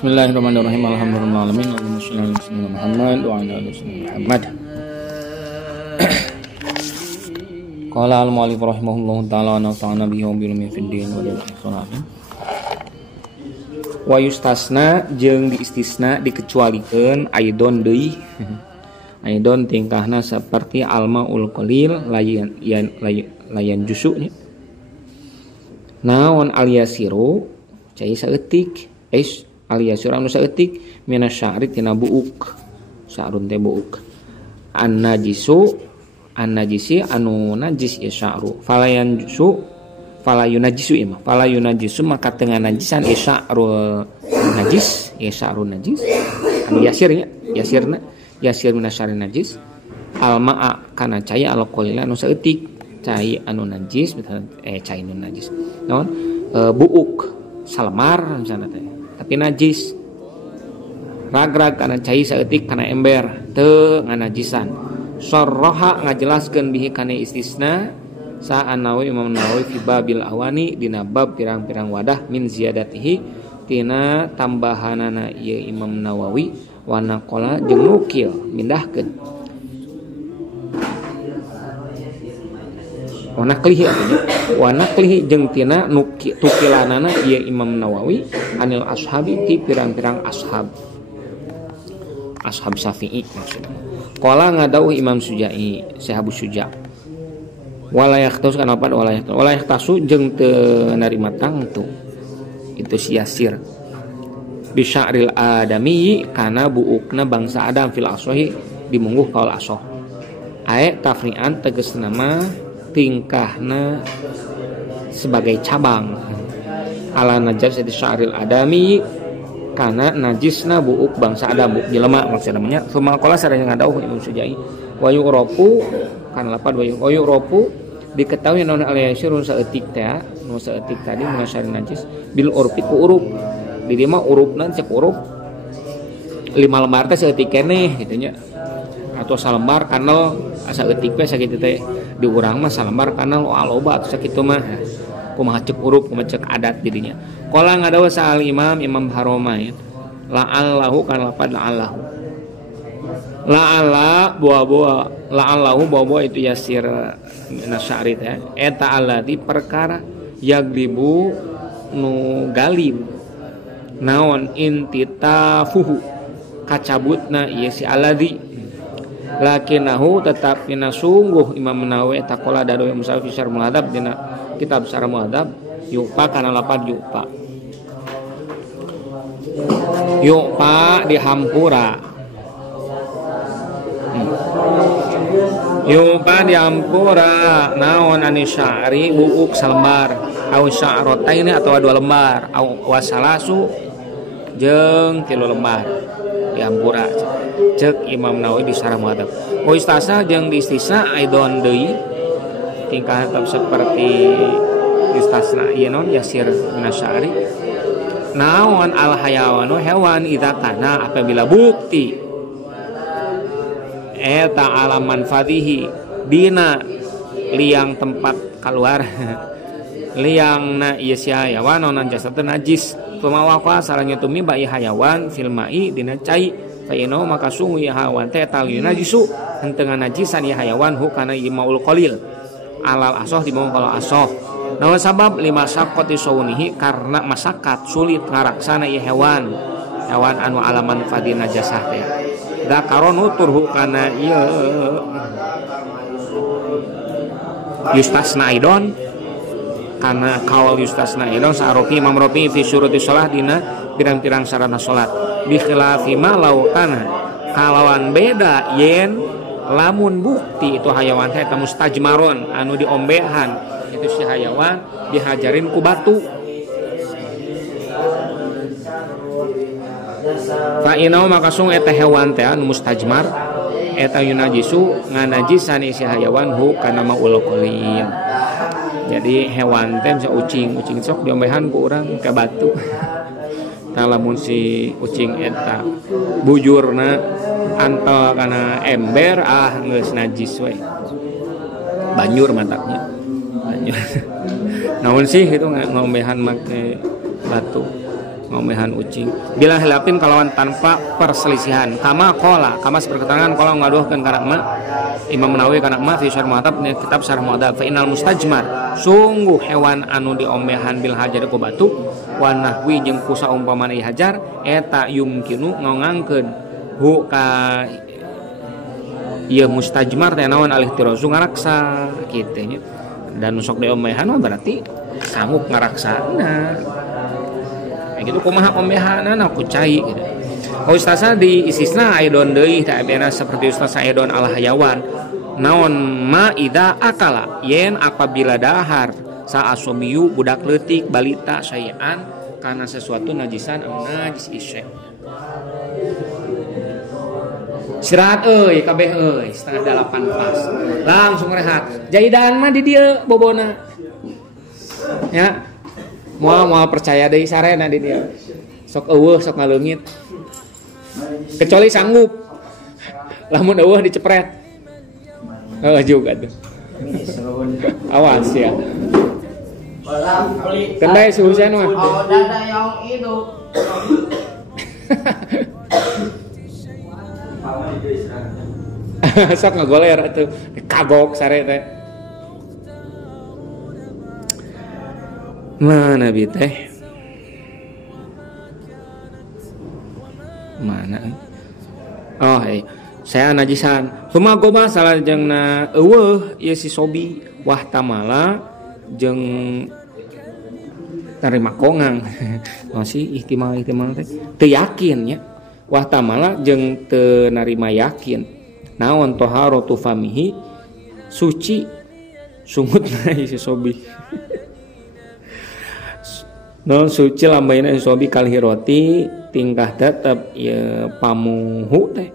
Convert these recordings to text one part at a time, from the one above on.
Bismillahirrahmanirrahim. Alhamdulillahirabbil alamin. Allahumma shalli ala sayyidina Muhammad wa ala ali sayyidina Muhammad. Qala al-mu'allif rahimahullahu ta'ala wa nafa'ana bihi wa bil fid din wa lil akhirati. Wa yustasna jeung diistisna dikecualikeun aidon deui. Aidon tingkahna seperti almaul qalil layan jusunya. Naon al-yasiru cai saeutik al-yasiru anu saeutik minasya'ri tina buuk. Sya'run teh buuk. An-najisi anu najis ya sya'ru. Falayunajisu maka tengah najisan ya sya'ru najis, ya sya'ru najis. Anu yasirnya, yasir minasya'ri najis. Al-ma'a kana cai al-qalil anu saeutik. Cai anu najis cai anu najis naon buuk salemar misalnya teh tapi najis ragrag kana cai saeutik kana ember teu nganajisan sarraha ngajelaskeun bihi kana istisna sa an-Nawawi Imam Nawawi fi babil awani dina bab pirang-pirang wadah min ziyadatihi tina tambahanana ieu Imam Nawawi wa naqala jeung nukil mindahkeun wanaklihi jeung tina tukilanana ieu Imam Nawawi anil ashabi ti pirang-pirang ashab Syafi'i maksudna. Qala ngadauh Imam Sujai Sahabus Suja wala yaqtas kana apa wala yaqtasu jeung teu narima tangtu itu si yasir bi sya'ril adami kana buukna bangsa Adam fil asohi dimungguh kaul asoh ae tafri'an tegasna mah tingkahna sebagai cabang ala najis di sya'ril adami kana najisna buuk bangsa Adam buuk jelema maksudna namanya sumal qala sareng ngadauh Imam Sujai wa yu'rafu kana lapad wa yu'rafu diketahui naon al-yasirun saeutik teh nu saeutik tadi munasyari najis bil urfi ku urup di dieu mah urupna cek urup 5 lembar teh saeutik keneh kitu nya atau salembar kanal asa eutik we sakitu teh di urang mah salembar kanal loba atuh sakitu mah kumaha cek urup kumaha cek adat didinya qala ngadawa sa'al imam Haramain la'allahu kan lapad la'allahu bawa itu yasir nasyari teh eta allati perkara yaglibu nu galib naon intitafuhu kacabutna ieu si alladzi lakinahu tetapi sungguh Imam Nawawi taqala dadoy musawfi syarh muhadzab dina kitab syarh muhadzab yupa kana lapad yupa dihampura naon anisyari buuk salembar au sya'rataini atau 2 lembar au wasalasu jeung 3 lembar dihampura cek Imam Nawawi di Syarah Muhadzab. Wa istasa jeung diistisna aidon deui tingkah tetap seperti istasna ieu non yasir minasyari naon al hayawanu hewan idza kana apabila bukti eta ala manfatihi dina liang tempat keluar liangna ieu si hayawan non jasatun najis pemawaqa sareng tumi bayi hayawan fil mai dina cai faino maka sungguh ya hayawan teh taliyun najisu henteu najisan ya hayawan hu kana imaul qalil alal asoh dimong kalau asoh nawa sabab lima saqati saunihi karena masakat sulit ngaraksana ya hewan anu alaman fadil najasah teh dakaronu turhu kana ieu yustasna aidon karena kawal yustasna aidon sa'rofi Imam Rafi fi syuruti shalah dina pirang-pirang syarat salat bi khilafi ma laukana kalawan beda yen lamun bukti itu hayawan teh mustajmaron anu diombehan itu si hayawan dihajarin ku batu fa inau maka sung eta hewan teh anu mustajmar eta yunajisu nganajisan si hayawan hu kana maul qalil jadi hewan teh bisa ucing sok diombehan ku urang ke batu lamun si ucing eta bujurna antel kana ember geus najis we banjur mataknya banjur namun sih itu ngombehan make batu ngomehan ucing bila hilafin kalawan tanpa perselisihan kama seperti keterangan kalau ngaduhkeun kana ma Imam Nawawi kana ma fi syarh mu'adzab ni kitab syarh mu'adzab fa innal mustajmar sungguh hewan anu diomehan bil hajar ku batu wa nahwi jeung ku saumpamana hajar eta yumkinu ngangkeun hu ka ieu mustajmar teh naon alih tirazu ngaraksa kitu nya dan sok diomehan mah berarti sanggup ngaraksana gitu kumaha pembehanana ku cai gitu. Ustazah di istisna aidon deui ta bena seperti ustazah aidon al hayawan naon ma ida akala yen apabila dahar sa asobiyu budak leutik balita sayan kana sesuatu najisan anu najis isye istirahat euy kabeh euy 7:30 pas langsung rehat jaidan mah di dieu bobona ya moal percaya deui sarena di dieu sok eueuh sok ngaleungit kecuali sanggup lamun eueuh dicepret juga tuh awas ya kendai si Husain mah dada yang itu sok ngagoler atuh kagok sare teh mana bi teh mana oh saya najisan kumaha goma salah jeung na eueuh ieu si sobi wah tamala jeung tarima kongang masih ihtimal teh teu yakin nya wah tamala jeung teu narima yakin naon taharatu famihi suci sungutna si sobi non suci lambaina si sobi kalhiroti tingkah tetep ya pamuhu teh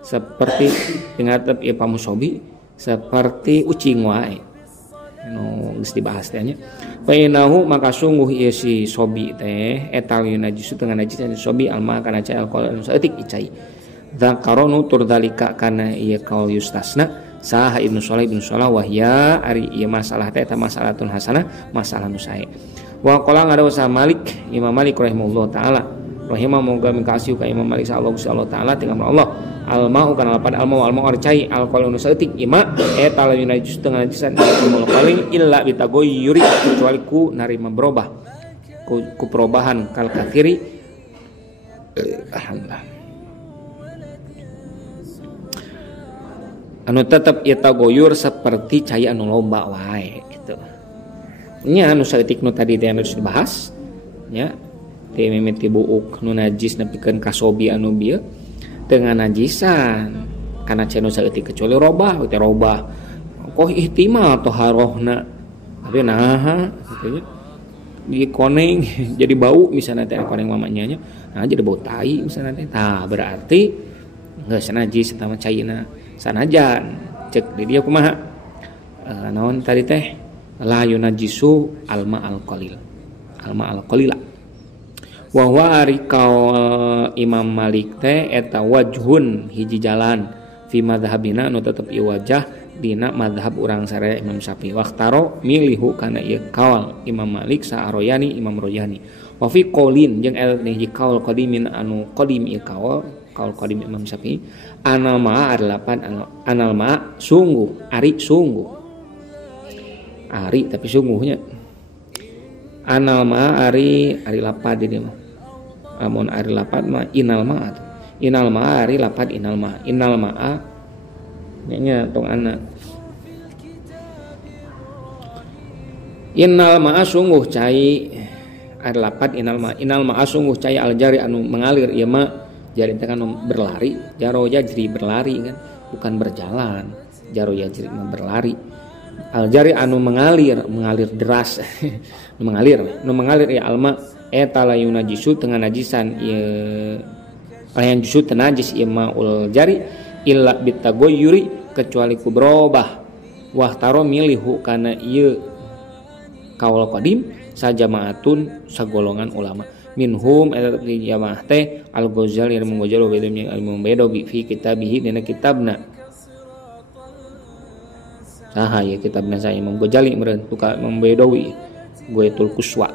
seperti tingkah tetep ya pamu sobi seperti ucing wae no geus dibahas teh nya fa inahu maka sungguh ieu si sobi teh eta najis teu najis si sobi alma kana ca alkohol anu saeutik icai zakaronu turdalika kana ieu kaul yustasna saha ibnu Shalih wahya ari ieu masalah teh eta masalatun hasanah masalah nu sae wa qala ngadawa Malik Imam Malik rahimahullah taala rahimah moga mengkasiu ka Imam Malik sallallahu taala tinggal Allah almau kana lapan almau arcai alqalun saeutik ima eta la yunajis tengah najisan ilmul qalil illa bitagoyyuri kecuali ku narima berubah ku perubahan kal kafiri alhamdulillah anu tetep eta goyur seperti cai anu loba wae gitu nya anu saeutik nu tadi teh anu dibahas nya teh mimiti buuk nu najis nepikeun ka sobi anu bieu teu nganajisan kana cenah saeutik kecuali robah teh robah koh ihtimal taharohna tapi naha gitu nya di koneng jadi bau misalnya teh koneng mamanya nya nah jadi bau tai misalnya teh tah berarti geus najis eta mah caina sanajan cek di dia kumaha naon tadi teh la yunajisu alma alqalila wa huwa arikau Imam Malik teh eta wajhun hiji jalan fi madzhabina anu tetep ieu wajah dina mazhab urang sareng Imam Syafi'i waqtaro milihu kana ieu kaul Imam Malik sa Aroyani Imam Royani wa fi qaulin jeung eta hiji kaul qadimin anu qadim ieu kaul qadim Imam Syafi'i anal ma anal ma sungguh ari tapi sungguhnya anal ma ari lapad ini mah amun ari lapad mah inal ma ari lapad inal ma nya tong anak innal ma sungguh cai ari lapad inal ma sungguh cai aljari anu mengalir ieu ma jari teh kan berlari jaro jari berlari kan bukan berjalan jaro jari berlari aljari anu mengalir deras nu mengalir ya alma eta la yunajisu tengah najisan ieu layan jusu tenajis ieu maul jari illa bitagoyyuri kecuali ku berubah wah taro milihu kana ieu kaul qadim sajamaatun sagolongan ulama minhum eta jamaah teh al-Ghazali yang mengojal bedanya al-Mubaydawi fi kitabih dina kitabna saha ya kitabna saya Imam Ghazali meureun tuka Mubaydawi Ghayatul Quswa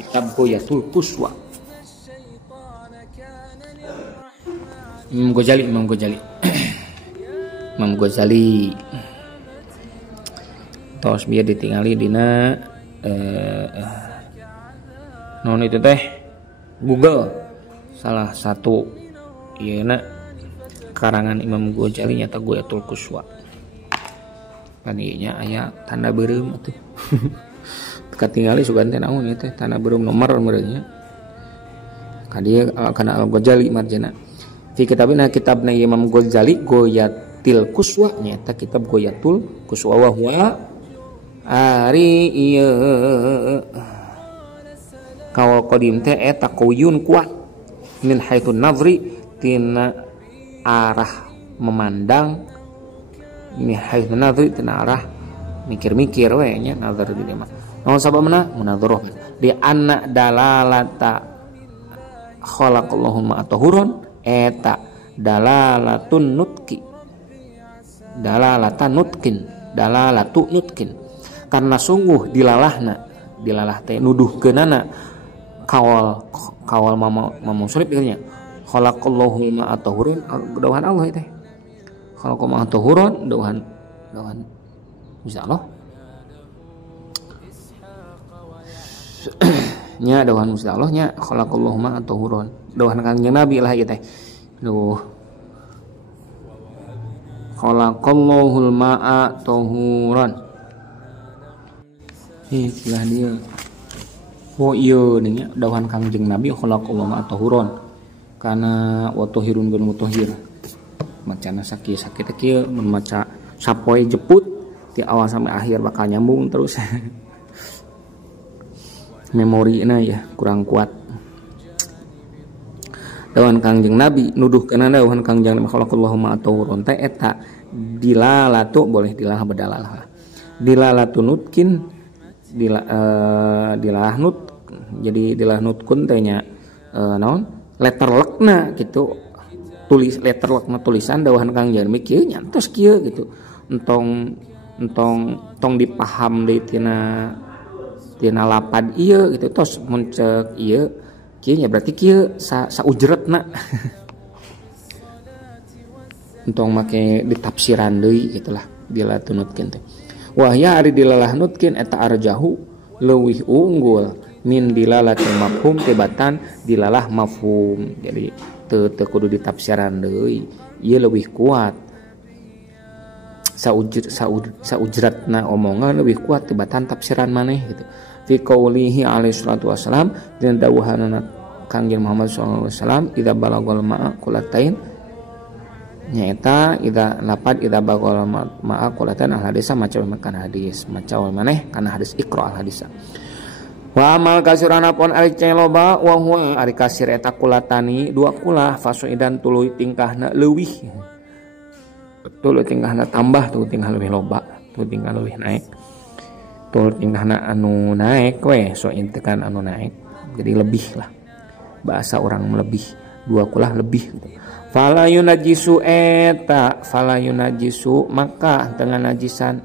kitab Ghayatul Quswa Imam Ghazali tos biar ditingali dina non itu teh Google salah satu ieu karangan Imam Ghazali nyata Ghayatul Quswa kan ieu nya aya tanda beureum atuh katingali sugan teh naon ieu teh tanda beureum nomor meureunnya kadieu kana Al-Ghazali marjana fi kitabna Imam Ghazali Ghayatul Quswa nyata kitab Ghayatul Quswa wa huwa ari ieu kawal qadim teh eta qawyun kuat min haitsun nazri tina arah memandang min haitsun nazri tina arah mikir-mikir we nya nazar di mah naon sababna munadzarah di anna dalalata khalaqallahu ma tahurun eta dalalatu nutkin karena sungguh dilalah teh nuduhkeunana kawal mama sulip pikirnya khalaqallahu ma tahurun dawuhan Allah teh khalaqallahu ma tahurun dawuhan bisa Allah nya dawuhan Gusti Allah nya khalaqallahu ma tahurun dawuhan Kangjeng Nabi lah ieu teh duh khalaqallahul ma'a tahuran istilah dia oh iya nya dawuhan Kangjeng Nabi khalaqallahu ma'a tahuran kana wa tahirun gun mutahhir macana sakit teh kieu mun maca sapoe jeput ti awal sampai akhir bakal nyambung terus memorina ya kurang kuat dawuhan Kangjeng Nabi nuduhkeunana dawuhan Kangjeng Nabi khalaqallahu ma tahurun teh eta dilalatu boleh dilalah badalah dilalatu nutkin dilalah nut jadi dilalah nutkun teh nya naon letter lekna gitu tulis letter lekna tulisan dawuhan Kangjeng Nabi kieu nyantos kieu gitu entong dipaham deui tina lapad ieu gitu tos mun ceuk ieu kieu nya berarti kieu saujretna entong make ditafsiran deui gitulah dilatunutkeun teh wahya ari dilalahnutkeun eta arjahu leuwih unggul min dilalatil mafhum tibatan dilalah mafhum jadi teu kudu ditafsiran deui ieu leuwih kuat saujratna omongan leuwih kuat tibatan tafsiran maneh gitu fi qaulihi alaihi salatu wasalam dan dawuhanna Kangjeng Muhammad sallallahu alaihi wasallam idza balagul ma'a qulatain nyaeta idza balagul ma'a qulatain al hadis maca makan hadis maca maneh kana hadis iqra al hadis wa amal kasirana pon ari celoba wa huwa ari kasir eta kulatani dua kulah fasuidan tuluy tingkahna leuwih tuluy tingkahna tambah tuluy tingkah leuwih loba tuluy tingkah leuwih naik tuluy tingkahna anu naik we so intekan anu naik jadi lebih lah bahasa orang lebih dua kulah lebih fala yunajisu maka dengan najisan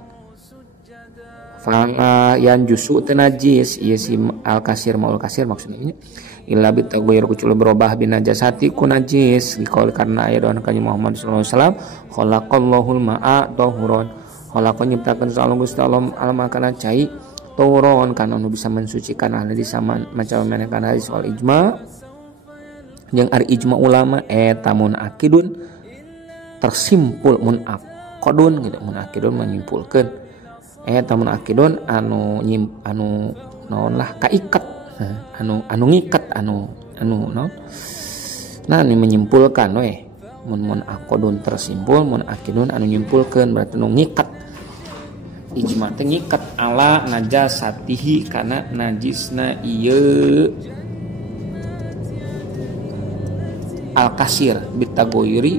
fala yanjusu teu najis ieu si al kasir maul kasir maksudnya illa bitaghayyur kucul berubah binajasati ku najis dikaul karena aya doa Kanjeng Muhammad sallallahu alaihi wasallam khalaqallahul ma'a tahuron khalaqa nyiptakeun Allah Gusti Allah alma kana cai tahuron kana anu bisa mensucikan ahli di saman macam maneh kana soal ijma yang ari ijma ulama eta mun akidun tersimpul mun aqdun gitu mun akidun menyimpulkeun eta mun akidun anu naon lah kaiket anu ngiket anu naon nah ini menyimpulkan we mun aqdun tersimpul mun akidun anu nyimpulkeun berarti anu ngiket ijma teh ngiket ala najasatihi kana najisna ieu al-kasir bitagoyuri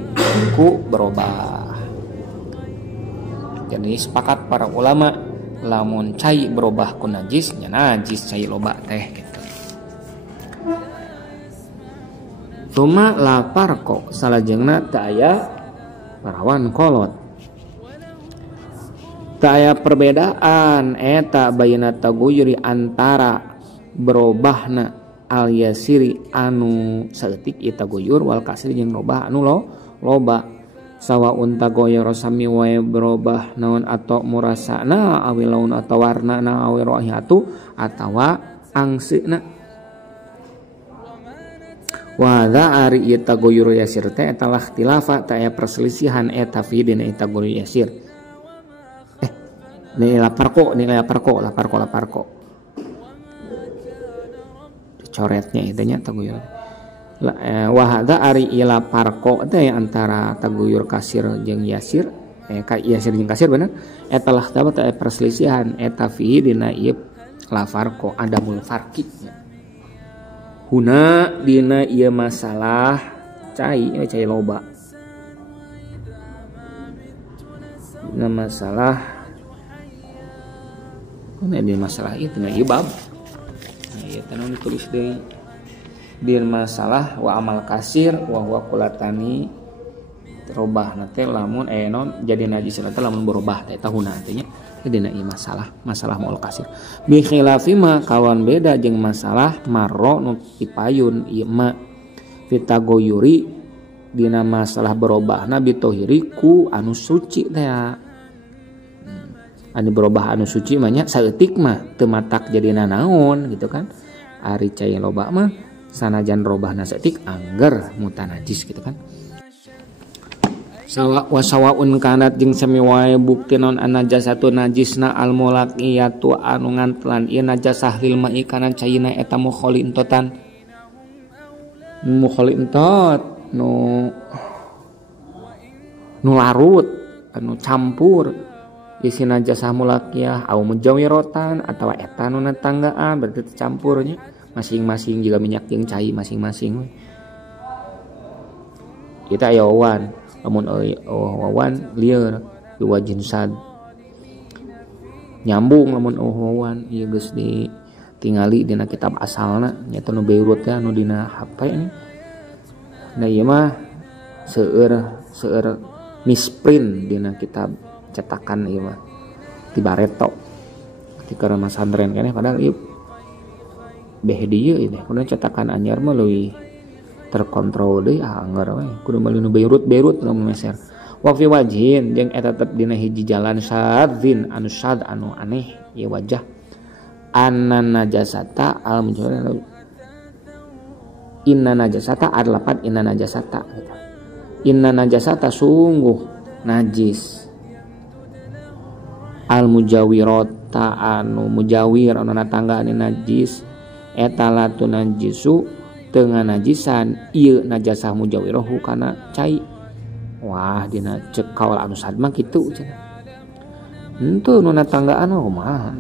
ku berubah. Jadi sepakat para ulama lamun cai berubah ku najis nya najis cai loba teh gitu. Tuma lapar kok salajengna teu aya parawan kolot. Teu aya perbedaan eta baina tagoyuri antara berubahna al yasiri anu saeutik ieu tagoyur wal kasir jeung robah anu loba sawaun tagoyur sami wae berubah naon atau murasana awi laun atau warnana awi raihatu atawa angseuna wa dza ari ieu tagoyur yasir teh eta ikhtilafa teh aya perselisihan eta fi dina tagoyur yasir nilai parko coretnya itu nya tagoyur wahada ari ila parko teh antara tagoyur kasir jeung yasir yasir jeung kasir bener eta lah teh perselisihan eta fi dina ieu la farqo adamul farqi huna dina ieu masalah cai loba dina masalah di masalah itu nah ieu bab ieu teh ditulis deui di masalah wa amal kasir wa huwa kulatani robah teh lamun non jadi najis teh lamun berubah teh tahuna teh nya dina ieu masalah maul kasir bi khilafi ma kawan beda jeung masalah marro nu dipayun ieu ma fitagoyuri dina masalah berubahna bitohiri ku anu suci teh anu berubah anu suci mah nya saeutik mah teu matak jadina naon gitu kan ari cai loba mah sanajan robahna saeutik angger muta najis gitu kan sawaun kanat jeung sami wae bukti naon najasatu najisna al mulaqiyatu anu ngantlan ieu najasah lil ma'i kana caina eta mukhalintotan mukhalintot nu larut anu campur isi najasah mulaqiyah au mujawirotan atawa eta nu natanggaan berarti campurnya masing-masing juga minyak jeung cai masing-masing kita aya wawan lamun wawan lieur biwajin sad nyambung lamun wawan ieu geus ditingali dina kitab asalna nya nu Beirut ya nu dina HP ini nah ieu mah seueur misprint dina kitab cetakan ieu mah di Bareto ketika Mas Sandren kan padahal ieu beh dieu teh kudu cetakan anyar mah leuwih terkontrol deui anggar we kudu meuli nu Beirut nu meser wa fi wajhin jeung eta tetep dina hiji jalan syadzin anu syad anu aneh ieu wajah annan najasata al mujawir inna najasata adlapan inna najasata inna najasata sungguh najis al mujawirota anu mujawir anu natanggaane najis eta latu najisu tengah najisan ieu najasah mujawirohu kana cai wah dina ceuk kaul anu sadma kitu cenah henteu nu natanggaan mah kumaha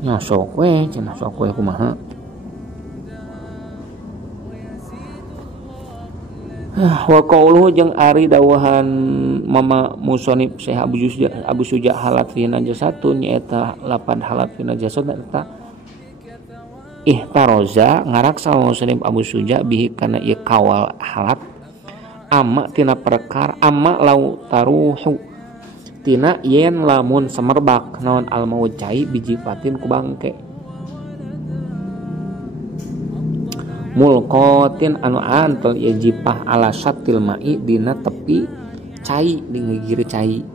nya sok we cenah sok we kumaha wa qauluhu jeung ari dawuhan mama musonib Syekh Abu Suja halat fi najasatun nyaeta lapan halat fi najasatun eta ihtaroza ngaraksa musonib Abu Suja bihi kana ieu kawal halat amma tina perkar amma lau taruhu tina yen lamun semerbak naon al maut cai biji patin ku bangke mulqatin anu antel ieu jipah ala satil ma'i dina tepi cai di ngegir cai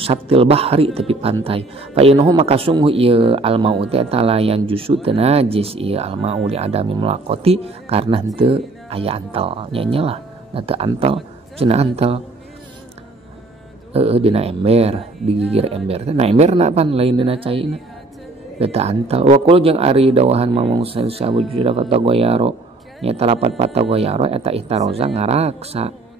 satil bahri tepi pantai fa innahu maka sungguh ieu al maut eta layan jusu teu najis ieu al mau li adami mulaqati karena henteu aya antel nyanyalah na teu antel cenah antel dina ember digigir ember teh na emberna pan lain dina caina eta antal wa qul jeung ari dawahan mamang Abu Juda fatagoyaro nya talapat fatagoyaro eta ihtaroza ngaraksa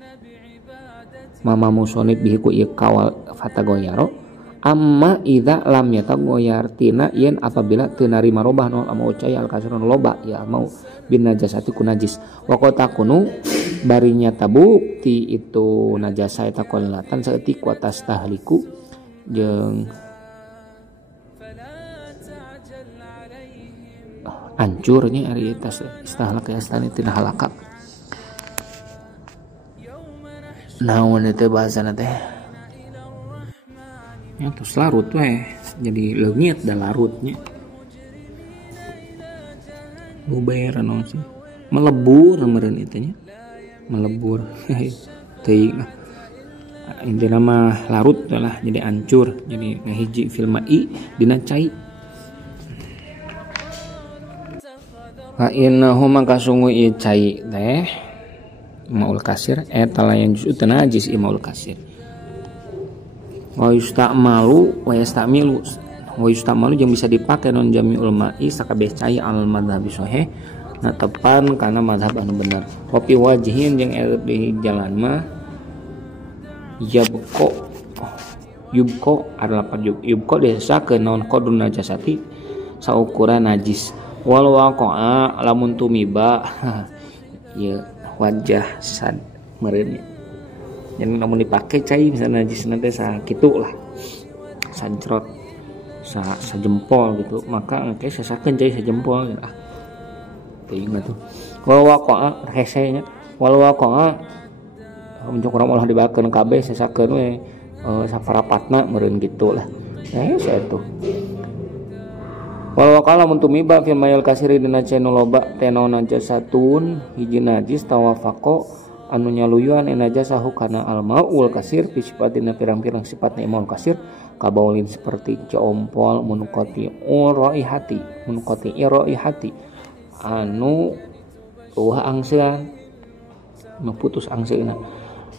mama musonib bihi ku ieu kawal fatagoyaro amma idza lam yatagoyar tina yen apabila teu narima robah no mau cai al kasrun loba ya mau bin najasati ku najis wa qatakunu barinya tabukti itu najasa eta qalatan saeutik wa tastahliku jeung hancurnya ari eta istahlak yastani tina halaka naon teh bahasana teh ya terus larut weh jadi leungit dan larutnya bubar anu sih melebur meureun itu nya melebur teuing intina mah larut lah jadi hancur jadi ngahiji fil ma'i dina cai fa innahu maka sungguh ieu cai teh maul kasir eta layan juz teu najis ieu maul kasir wa yustamalu wa yastamilu wa yustamalu jeung bisa dipake non jami'ul ma'i sakabeh cai al madzhabi sahih na tepan kana mazhab anu bener kopi wajihin jeung di jalan mah yubko adalah yubko disakeun naon qadrun najasati saukuran najis wal waqa'a lamun tumiba ya wajah sad meureun jadi namun dipake cai misalnya najis nanti sakitu lah sancrot sajempol gitu maka engke sasakeun cai sajempol gitu. Teuing atuh wal waqa'a hesenya wal waqa'a menjok urang ulah dibakeun kabeh sasakeun we saparapatna meureun gitu lah saya tuh wal waqa'a mun tumiba fil mayal kasiri dina cai nu loba teno najasatun hiji najis tawafaqo anu nyaluyuan najasahu kana al-maul kasir fi sifatina pirang-pirang sifatna maul kasir kabaulin seperti jompol munqati raihati anu angsean nu putus angseuna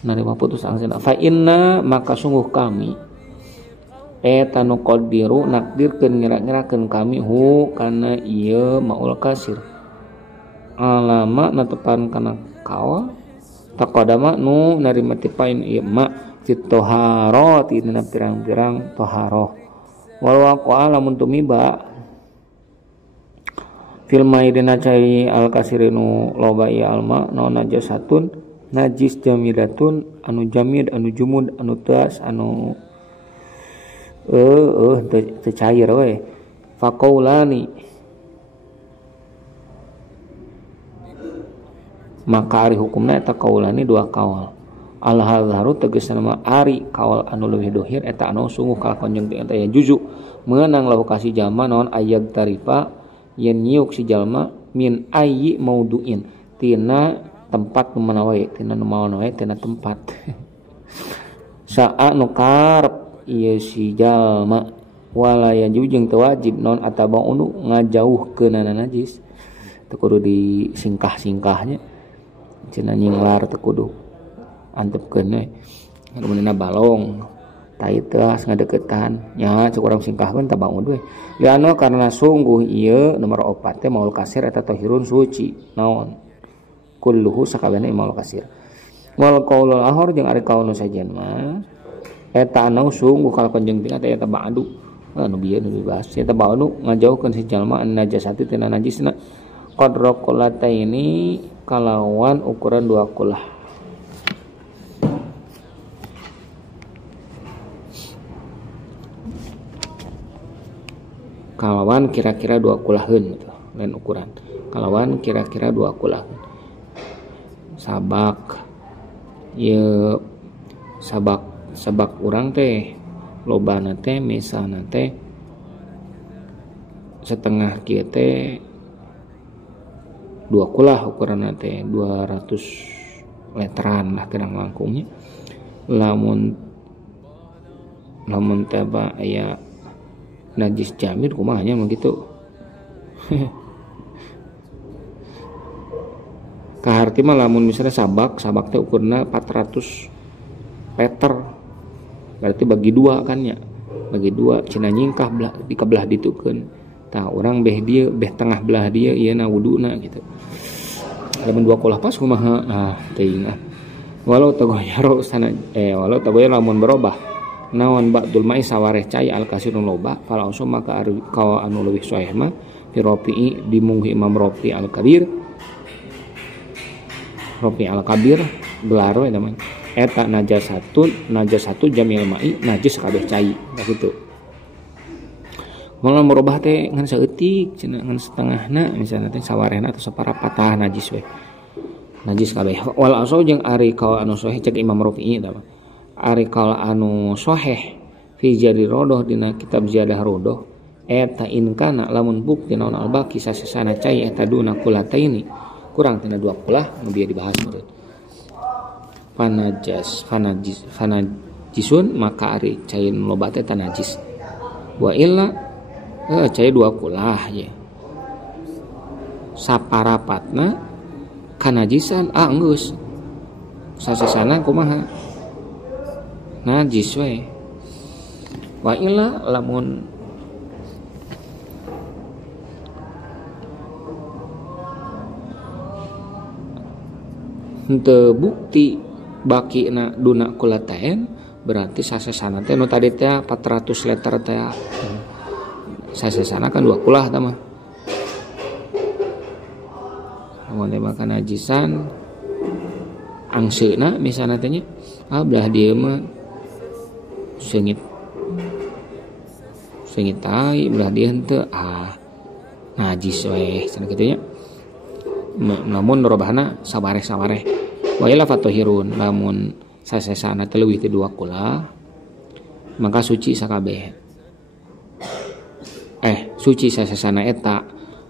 narima putus angseuna fa inna maka sungguh kami eta nu qadiru nakdirkeun ngira-ngirakeun kami hu kana ieu maul kasir alama natepan kana kawal taqadama nu narima tipain ieu ma fit taharati dina pirang-pirang taharah wal waqa'a lamun tumiba fil maidina cai al kasirinu loba ieu alma naon najasatun najis jamidatun anu jamid anu jumud anu tas anu teu cair we faqaulani maka ari hukumna eta kaulani dua kaul al hadharu tegasna mah ari kaul anu leuwih dohir eta anu sungguh kalakon jeung eta ya juzu meunang lahu kasih jalma naon ayat tarifa yen nyiuk si jalma min ayyi mauduin tina tempat nu mana wae tina nu maon wae tina tempat sa'a nu karep ieu si jalma wala yanju jeung teu wajib naon atabaunu ngajauhkeunana najis teu kudu disingkah-singkahnya cenah nyinglar teu kudu antepkeun we rumunna balong tai teas ngadeukeutan nya cek urang singkahkeun tah bangun we liano karena sungguh ieu nomor 4 teh maul kasir eta tahirun suci naon kulluhu sakabehna maul kasir wal qaulul ahor jeung ari kaul nu sajen mah eta anu sungguh kalakon jeung tingkat eta ba'du anu bieu nu dibahas eta ba'du ngajauhkeun si jalma an najasati tina najisna qadra qulataini kalawan ukuran 2 kulah kalawan kira-kira 2 kulaheun gitu lain ukuran kalawan kira-kira 2 kulaheun sabak ye sabak urang teh lobana teh misalna teh setengah kieu teh 2 kulah ukuran teh 200 literan lah kerang langkungnya lamun teh aya najis jamir kumahanya begitu kaharti mah lamun misalnya sabak teh ukurna 400 liter berarti bagi 2 kan ya bagi 2 cenah nyingkah dikebelah ditukeun tah urang beh tengah belah dia ieuna wuduna gitu lamun 2 kulah pas kumaha teuing walau tagoyaro lamun berubah naon ba'dul ma'i sawareh cai al kasirun loba fala usum maka kawa anu leuwih sahih mah fi Rafi'i dimunghi Imam Rafi al-Kabir belaro eta mah eta najasatu jamil ma'i najis kabeh cai kitu mun merubah teh ngan saeutik cenah ngan setengahna misalna teh sawarehna atau saparapatah najis we najis kabeh wal asau jeung ari kaul anu sahih cek Imam Rafi'i eta mah ari kaul anu sahih fi jadi rodoh dina kitab ziyadah rodoh eta in kana lamun bukti naon albaqi sasana cai eta duna kulataini kurang tina 2 kulah nu bieu dibahas meureun fanajisun maka ari cai nu loba teh najis wa illa cai 2 kulah ya saparapatna kanajisan geus sasana kumaha najis we wa illa lamun henteu bukti bakina duna kulatain berarti sasana teh nu tadi teh 400 liter teh sasana kan 2 kulah tah mah lamun makan najisan angseuna misalna teh nya belah dieu mah seungit tai belah dieu henteu najis we cenah kitu nya namun robahna sabareh wa ila fatohirun lamun sasana teh leuwih ti 2 kulah maka suci sakabeh suci sasana eta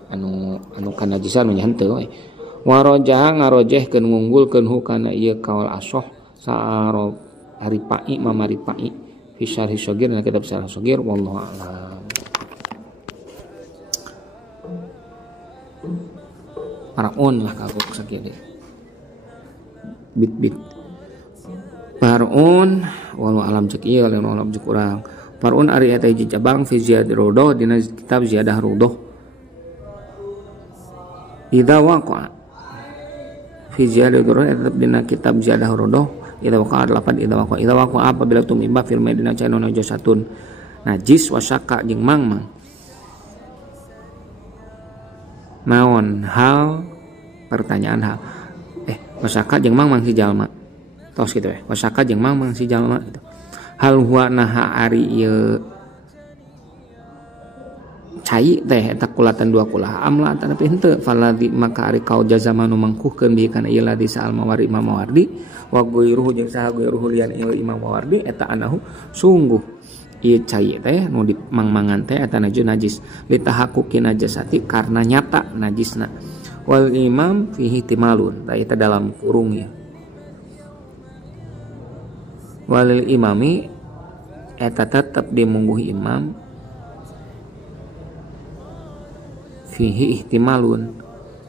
anu kanajisan nya henteu we waroja ngarojehkeun ngunggulkeun hukana ieu kaul asoh saaro hari pai mamari pai fi syarh shagir na kitab syarh shagir wallahu a'lam. Parun lah kagok sakieu deui bit parun wallahu a'lam cek ieu lain alam cek urang parun ari eta hiji cabang fi ziyadah rodoh dina kitab ziyadah rodoh idza waqa fi ziyadah rodoh tetap dina kitab ziyadah rodoh idza waqa 8 idza waqa apabila tumimba fil madina cai nono jasatun najis wasaka jeung mangmang naon hal pertanyaan hal wasaka jeung mangmang si jalma tos kitu wasaka jeung mangmang si jalma gitu hal huwa naha ari ieu cai teh eta kulatan 2 kulah amla tapi henteu faladhi maka ari kau jazamanu mangkuhkeun bi kana ieu ladhi sa'al mawardi imam mawardi wa ghairuhu jeung saha ghairuhu lian ieu imam mawardi eta anahu sungguh ieu cai teh nu dimangmangan teh eta najis litahaqquqi najasati karena nyata najisna wal imam fihi timalun ta eta dalam kurung ya walil imami eta tetep dimungguh imam fihi ihtimalun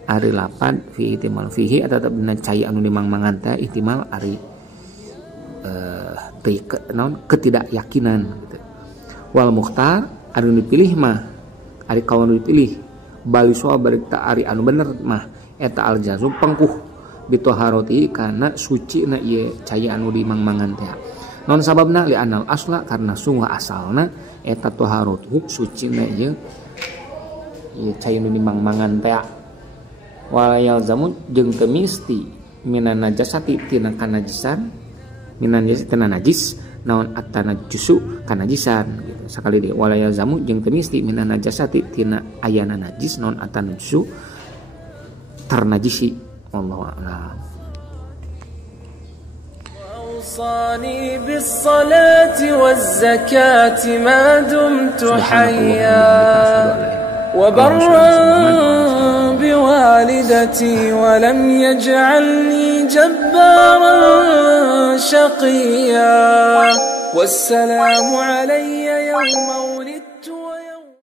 ari lapad fihi ihtimal fihi eta tetep dina cai anu dimangmangan teh ihtimal ari ketidakyakinan gitu. Wal mukhtar ari dipilih mah ari kawan dipilih bali soal berita ari anu bener mah eta al jazum pengkuh bitoharoti kana suci na ieu cai anu dimangmangan teh non sababna li anal asla karena sungguh asalna eta toharotu suci na ieu cai nu dimangmangan teh walayal zamun jeung teu misti minan najasati tina kanajisan minan najis tina najis naon atana jusu kanajisan gitu sakali deui walayal zamun jeung teu misti minan najasati tina ayana najis naon atana jusu ternajisi wallahu a'lam. أوصاني بالصلاة والزكاة ما دمت حيا وبرا بوالدتي ولم يجعلني جبارا شقيا والسلام علي يوم ولدت